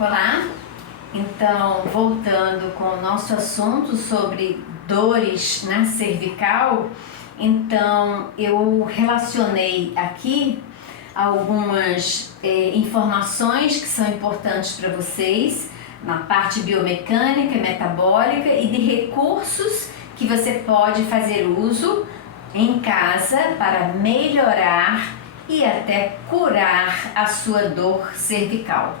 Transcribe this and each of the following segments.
Olá, então voltando com o nosso assunto sobre dores na cervical, então eu relacionei aqui algumas informações que são importantes para vocês na parte biomecânica e metabólica e de recursos que você pode fazer uso em casa para melhorar e até curar a sua dor cervical.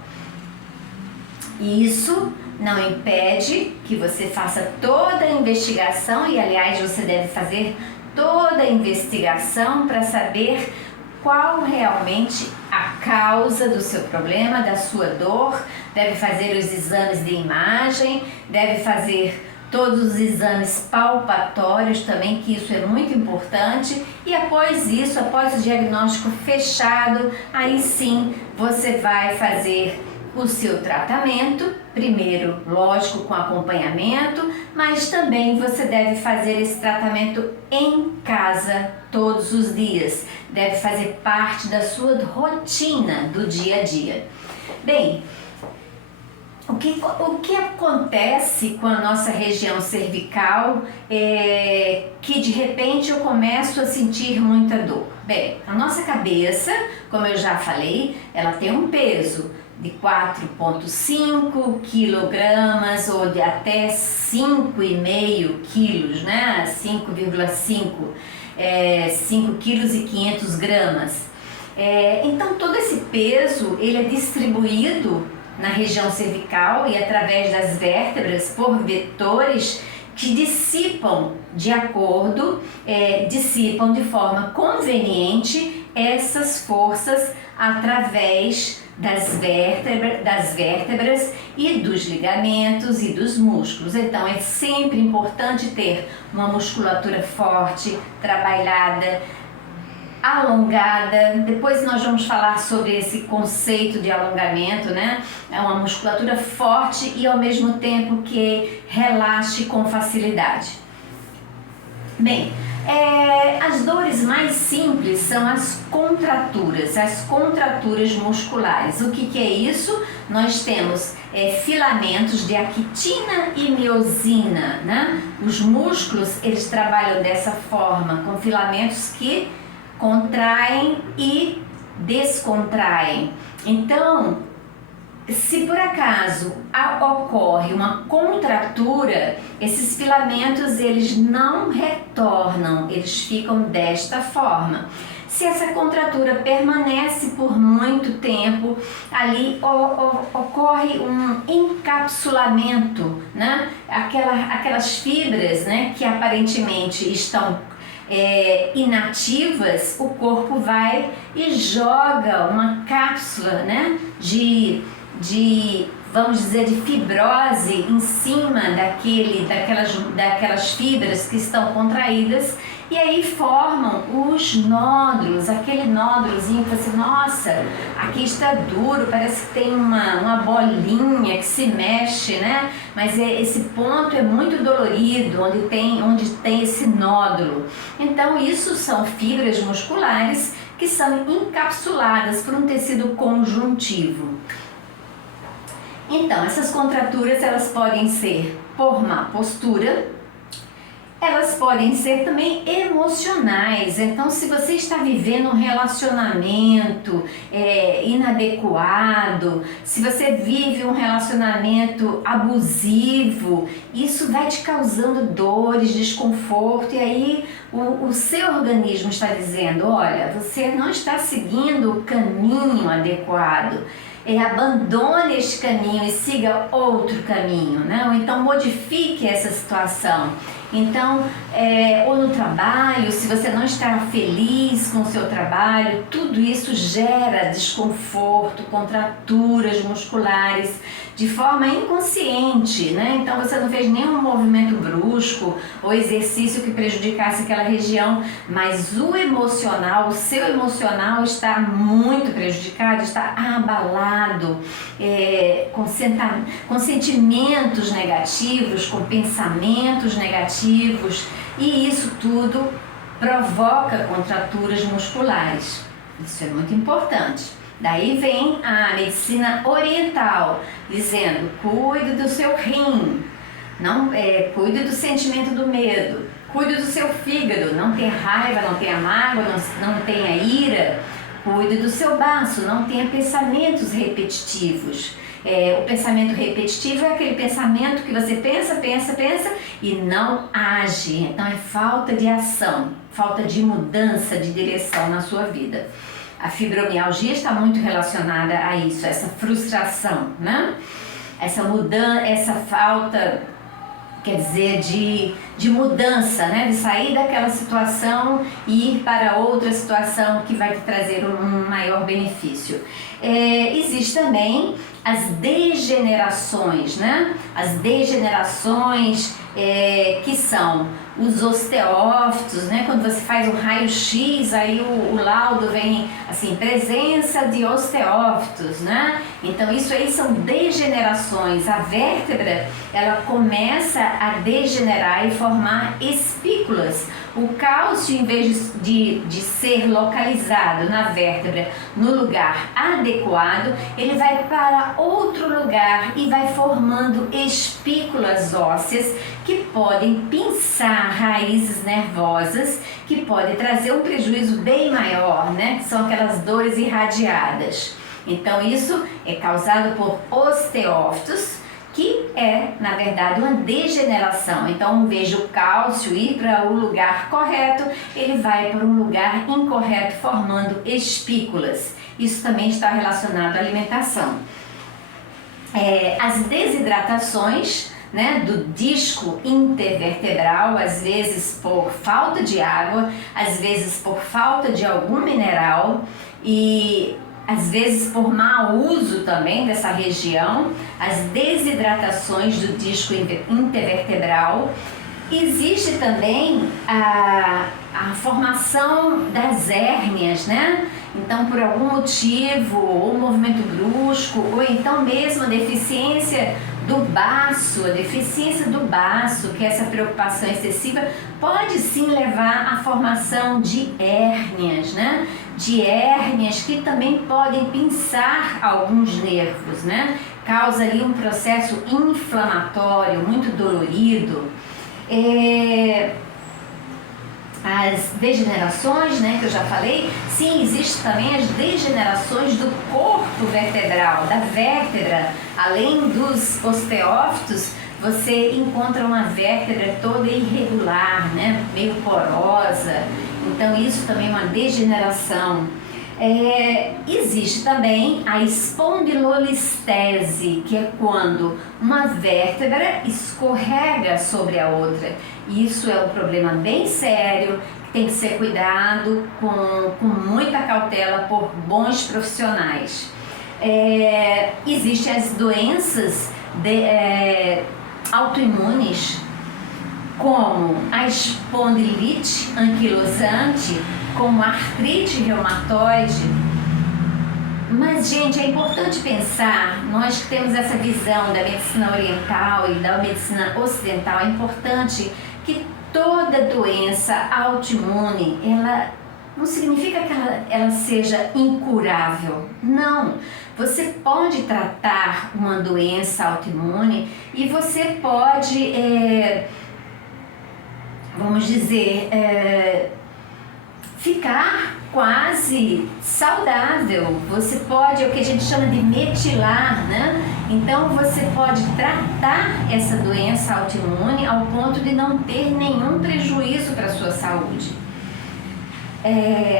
Isso não impede que você faça toda a investigação e, aliás, você deve fazer toda a investigação para saber qual realmente a causa do seu problema, da sua dor. Deve fazer os exames de imagem, deve fazer todos os exames palpatórios também, que isso é muito importante. E após isso, após o diagnóstico fechado, aí sim você vai fazer o seu tratamento, primeiro, lógico, com acompanhamento, mas também você deve fazer esse tratamento em casa todos os dias. Deve fazer parte da sua rotina do dia a dia. Bem, o que acontece com a nossa região cervical que de repente eu começo a sentir muita dor? Bem, a nossa cabeça, como eu já falei, ela tem um peso de 4,5 quilogramas ou de até 5,5 quilos, né? 5,5, 5 quilos e 500 gramas. Então todo esse peso ele é distribuído na região cervical e através das vértebras por vetores que dissipam dissipam de forma conveniente essas forças através das vértebras e dos ligamentos e dos músculos. Então é sempre importante ter uma musculatura forte, trabalhada, alongada. Depois nós vamos falar sobre esse conceito de alongamento, né? É uma musculatura forte e ao mesmo tempo que relaxe com facilidade. Bem, as dores mais simples são as contraturas musculares. O que é isso? Nós temos filamentos de actina e miosina, né? Os músculos, eles trabalham dessa forma, com filamentos que contraem e descontraem. Então, se por acaso ocorre uma contratura, esses filamentos eles não retornam, eles ficam desta forma. Se essa contratura permanece por muito tempo, ali ocorre um encapsulamento, né? Aquelas fibras, né, que aparentemente estão inativas, o corpo vai e joga uma cápsula, né, vamos dizer, de fibrose em cima daquelas fibras que estão contraídas, e aí formam os nódulos, aquele nódulozinho que você, nossa, aqui está duro, parece que tem uma bolinha que se mexe, né? Mas esse ponto é muito dolorido, onde tem esse nódulo. Então isso são fibras musculares que são encapsuladas por um tecido conjuntivo. Então, essas contraturas, elas podem ser por má postura, elas podem ser também emocionais. Então, se você está vivendo um relacionamento inadequado, se você vive um relacionamento abusivo, isso vai te causando dores, desconforto, e aí o seu organismo está dizendo, olha, você não está seguindo o caminho adequado. Abandone este caminho e siga outro caminho, né? Ou então modifique essa situação. Então, ou no trabalho, se você não está feliz com o seu trabalho, tudo isso gera desconforto, contraturas musculares de forma inconsciente, né? Então você não fez nenhum movimento brusco ou exercício que prejudicasse aquela região, mas o seu emocional está muito prejudicado, está abalado, com sentimentos negativos, com pensamentos negativos, e isso tudo provoca contraturas musculares. Isso é muito importante. Daí vem a medicina oriental, dizendo: cuide do seu rim, não, cuide do sentimento do medo, cuide do seu fígado, não tenha raiva, não tenha mágoa, não tenha ira, cuide do seu baço, não tenha pensamentos repetitivos. O pensamento repetitivo é aquele pensamento que você pensa e não age. Então é falta de ação, falta de mudança de direção na sua vida. A fibromialgia está muito relacionada a isso, essa frustração, né? Essa mudança, essa falta, quer dizer, de mudança, né? De sair daquela situação e ir para outra situação que vai te trazer um maior benefício. Existe também as degenerações, né? As degenerações que são os osteófitos, né? Quando você faz um raio-x, aí o laudo vem assim, presença de osteófitos, né? Então isso aí são degenerações. A vértebra, ela começa a degenerar e formar espículas. O cálcio, em vez de ser localizado na vértebra no lugar adequado, ele vai para outro lugar e vai formando espículas ósseas que podem pinçar raízes nervosas, que podem trazer um prejuízo bem maior, né? Que são aquelas dores irradiadas. Então isso é causado por osteófitos, que é, na verdade, uma degeneração. Então, em vez do cálcio ir para o lugar correto, ele vai para um lugar incorreto, formando espículas. Isso também está relacionado à alimentação. As desidratações, né, do disco intervertebral, às vezes por falta de água, às vezes por falta de algum mineral e às vezes por mau uso também dessa região, as desidratações do disco intervertebral. Existe também a formação das hérnias, né? Então, por algum motivo, ou movimento brusco, ou então mesmo a deficiência do baço, que é essa preocupação excessiva, pode sim levar à formação de hérnias, né? De hérnias que também podem pinçar alguns nervos, né? Causa ali um processo inflamatório, muito dolorido. As degenerações, né, que eu já falei, sim, existe também as degenerações do corpo vertebral, da vértebra. Além dos osteófitos, você encontra uma vértebra toda irregular, né, meio porosa. Então isso também é uma degeneração. Existe também a espondilolistese, que é quando uma vértebra escorrega sobre a outra. Isso é um problema bem sério, que tem que ser cuidado com muita cautela por bons profissionais. Existem as doenças autoimunes, como a espondilite anquilosante, como a artrite reumatoide. Mas, gente, é importante pensar, nós que temos essa visão da medicina oriental e da medicina ocidental, é importante que toda doença autoimune, ela não significa que ela seja incurável. Não, você pode tratar uma doença autoimune e você pode, vamos dizer, ficar quase saudável. Você pode, é o que a gente chama de metilar, né? Então você pode tratar essa doença autoimune ao ponto de não ter nenhum prejuízo para a sua saúde.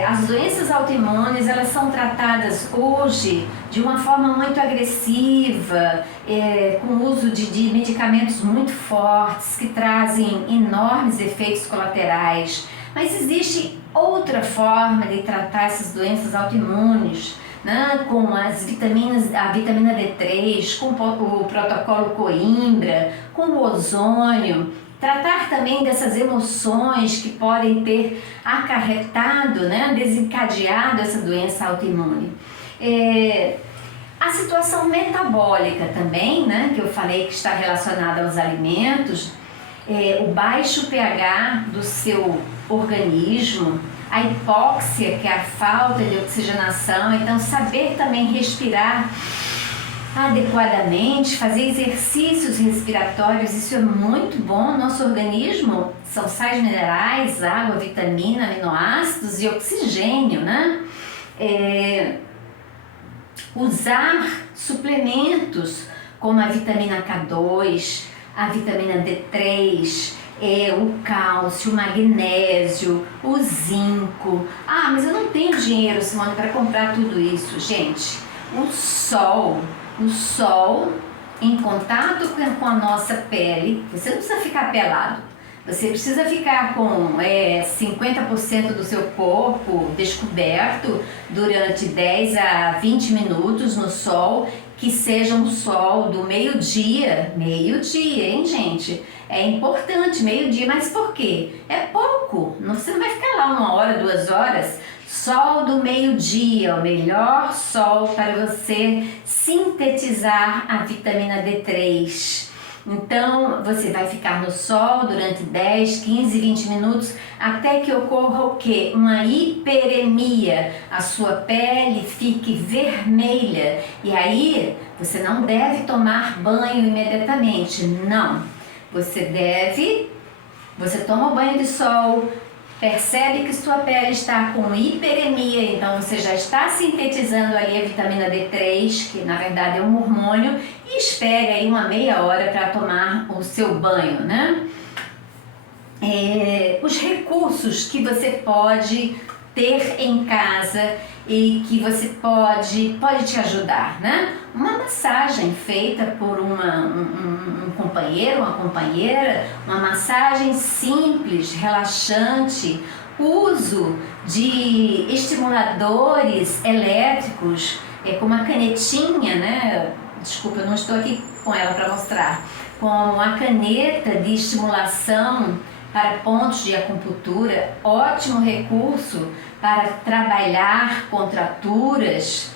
As doenças autoimunes, elas são tratadas hoje de uma forma muito agressiva, com o uso de medicamentos muito fortes que trazem enormes efeitos colaterais. Mas existe outra forma de tratar essas doenças autoimunes, né? Com as vitaminas, a vitamina D3, com o protocolo Coimbra, com o ozônio. Tratar também dessas emoções que podem ter acarretado, né? Desencadeado essa doença autoimune. A situação metabólica também, né? Que eu falei que está relacionada aos alimentos. O baixo pH do seu organismo, a hipóxia, que é a falta de oxigenação. Então, saber também respirar adequadamente, fazer exercícios respiratórios, isso é muito bom. Nosso organismo são sais minerais, água, vitamina, aminoácidos e oxigênio, né? Usar suplementos como a vitamina K2, a vitamina D3, o cálcio, o magnésio, o zinco. Ah, mas eu não tenho dinheiro, Simone, para comprar tudo isso. Gente, o sol em contato com a nossa pele, você não precisa ficar pelado. Você precisa ficar com 50% do seu corpo descoberto durante 10 a 20 minutos no sol, que seja um sol do meio-dia, hein, gente? É importante, meio-dia, mas por quê? É pouco, você não vai ficar lá 1 hora, 2 horas. Sol do meio-dia, o melhor sol para você sintetizar a vitamina D3. Então, você vai ficar no sol durante 10, 15, 20 minutos até que ocorra o quê? Uma hiperemia. A sua pele fique vermelha. E aí, você não deve tomar banho imediatamente. Não. Você toma banho de sol, percebe que sua pele está com hiperemia, então você já está sintetizando ali a vitamina D3, que na verdade é um hormônio, e espere aí uma meia hora para tomar o seu banho, né? Os recursos que você pode ter em casa e que você pode te ajudar, né? Uma massagem feita por um companheiro, uma companheira, uma massagem simples, relaxante, uso de estimuladores elétricos, como a canetinha, né? Desculpa, eu não estou aqui com ela para mostrar, com a caneta de estimulação para pontos de acupuntura, ótimo recurso para trabalhar contraturas.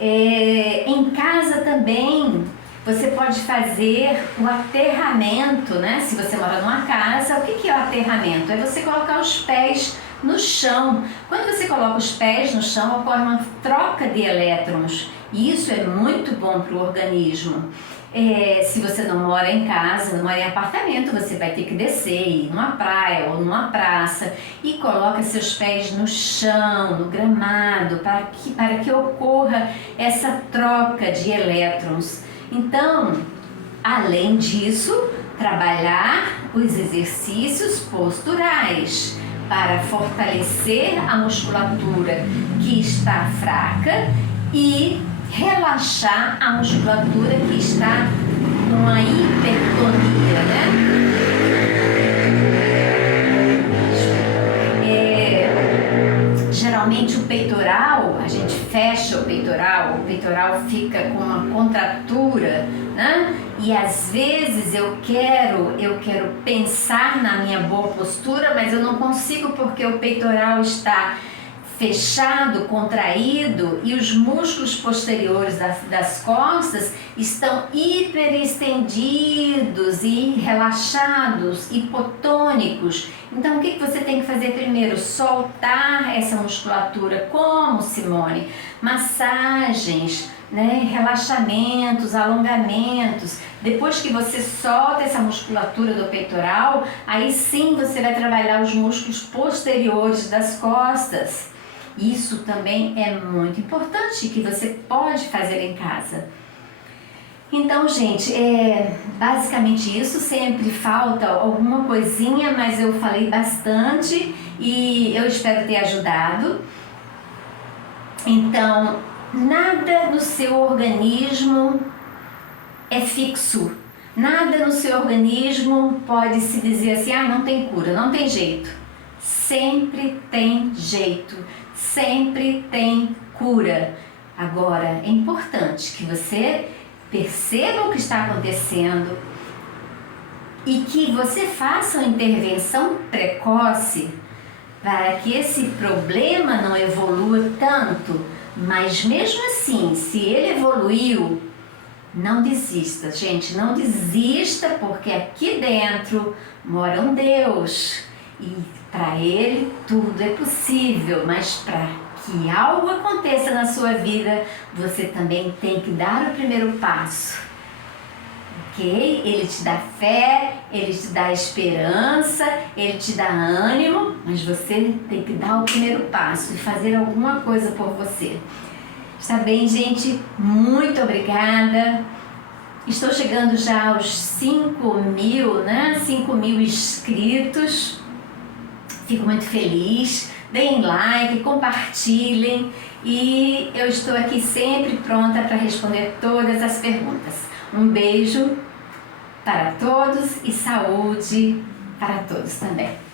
Em casa também você pode fazer o aterramento, né? Se você mora numa casa, o que é o aterramento? É você colocar os pés no chão. Quando você coloca os pés no chão, ocorre uma troca de elétrons e isso é muito bom para o organismo. Se você não mora em casa, não mora em apartamento, você vai ter que descer, ir numa praia ou numa praça e coloca seus pés no chão, no gramado, para que ocorra essa troca de elétrons. Então, além disso, trabalhar os exercícios posturais para fortalecer a musculatura que está fraca e relaxar a musculatura que está com a hipertonia, né? Geralmente o peitoral, a gente fecha o peitoral fica com uma contratura, né? E às vezes eu quero pensar na minha boa postura, mas eu não consigo porque o peitoral está fechado, contraído e os músculos posteriores das costas estão hiperestendidos e relaxados, hipotônicos. Então o que você tem que fazer primeiro? Soltar essa musculatura. Como, Simone? Massagens, né? Relaxamentos, alongamentos. Depois que você solta essa musculatura do peitoral, aí sim você vai trabalhar os músculos posteriores das costas. Isso também é muito importante, que você pode fazer em casa. Então, gente, basicamente isso. Sempre falta alguma coisinha, mas eu falei bastante e eu espero ter ajudado. Então, nada no seu organismo é fixo. Nada no seu organismo pode se dizer assim, não tem cura, não tem jeito. Sempre tem jeito. Sempre tem cura. Agora, é importante que você perceba o que está acontecendo e que você faça uma intervenção precoce para que esse problema não evolua tanto. Mas mesmo assim, se ele evoluiu, não desista, gente, não desista, porque aqui dentro mora um Deus E para ele tudo é possível, mas para que algo aconteça na sua vida, você também tem que dar o primeiro passo. Ok? Ele te dá fé, ele te dá esperança, ele te dá ânimo, mas você tem que dar o primeiro passo e fazer alguma coisa por você. Está bem, gente? Muito obrigada. Estou chegando já aos 5.000, né? 5.000 inscritos. Fico muito feliz. Deem like, compartilhem e eu estou aqui sempre pronta para responder todas as perguntas. Um beijo para todos e saúde para todos também.